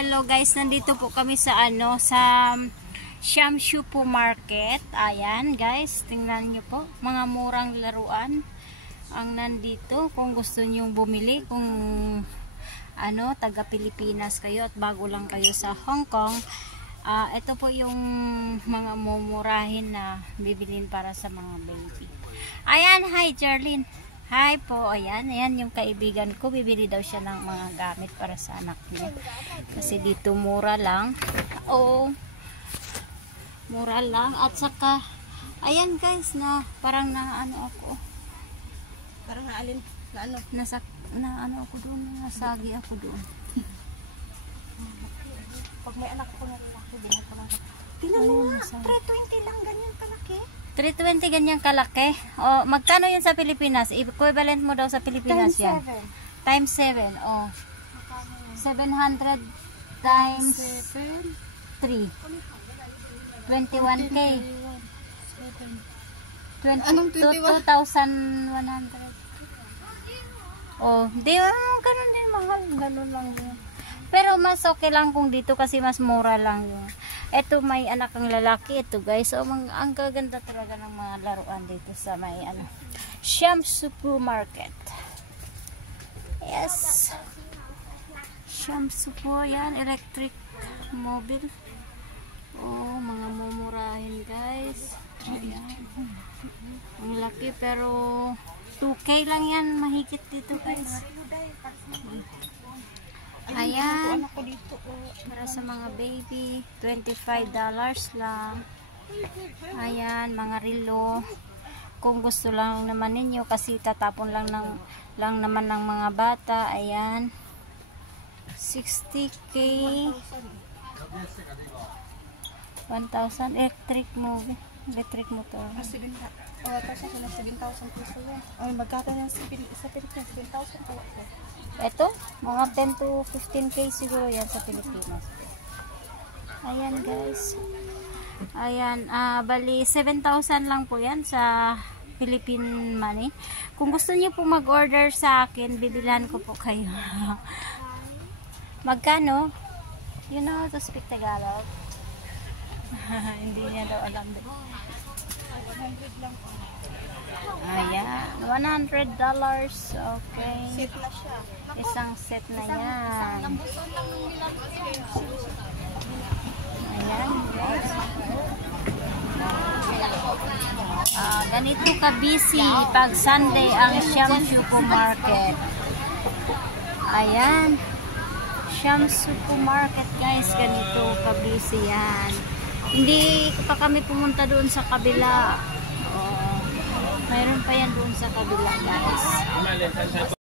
hello guys. Nandito po kami sa sa Shamsu po Market. Ayan guys, tingnan niyo po, mga murang laruan ang nandito kung gusto niyo bumili, kung taga Pilipinas kayo at bago lang kayo sa Hong Kong. Ito po yung mga mumurahin na bibilin para sa mga baby. Ayan, hi Jarlene. Hi po, ayan yung kaibigan ko, bibili daw siya ng mga gamit para sa anak niya. Kasi dito mura lang. Oo, mura lang. At saka, ayan guys, parang ako. Parang naalin, ako doon, nasagi ako doon. Pag may anak ko na lalaki, bilang ko lang. Tingnan mo nga, 320 lang, ganyan kalaki. 320 ganyan kalaki. O, magkano yun sa Pilipinas? Equivalent mo daw sa Pilipinas yan. Times 7. Oh. 700 times 3. 21K. Anong 21? 2,100. Oh, di ganun din mahal. Ganun lang yun. Pero mas okay lang kung dito kasi mas mura lang yun. Ito may anak ang lalaki ito guys. So ang gaganda talaga ng mga laruan dito sa may Shamsu Market. Yes. Shamsu po yan, electric mobile. Oh, mga mumurahin guys. Ayan. Ang laki pero 2K lang yan, mahigit dito guys. Ayan, para sa mga baby, $25 lang. Ayan, mga relo. Kung gusto lang naman ninyo, kasi tatapon lang naman ng mga bata. Ayan, 60K, 1,000, electric motor. 7,000 peso yan. Ay, magkata yan sa Pilipinas, 7,000 po. Ito, mga 10 to 15K siguro yan sa Pilipinas. Ayan guys. Ayan, bali 7,000 lang po yan sa Philippine money. Kung gusto niyo po mag-order sa akin, bibilhan ko po kayo. Magkano? You know how to speak Tagalog? Hindi niya daw alam. 100 lang po. Ayan, $100. Okay. Set na siya. Isang set na yan. Ayan, guys. Ganito ka-busy pag Sunday ang Shamsu Market. Ayan. Shamsu Market, guys. Ganito ka-busy yan. Hindi pa kami pumunta doon sa kabila. Mayroon pa yan doon sa kabila, guys.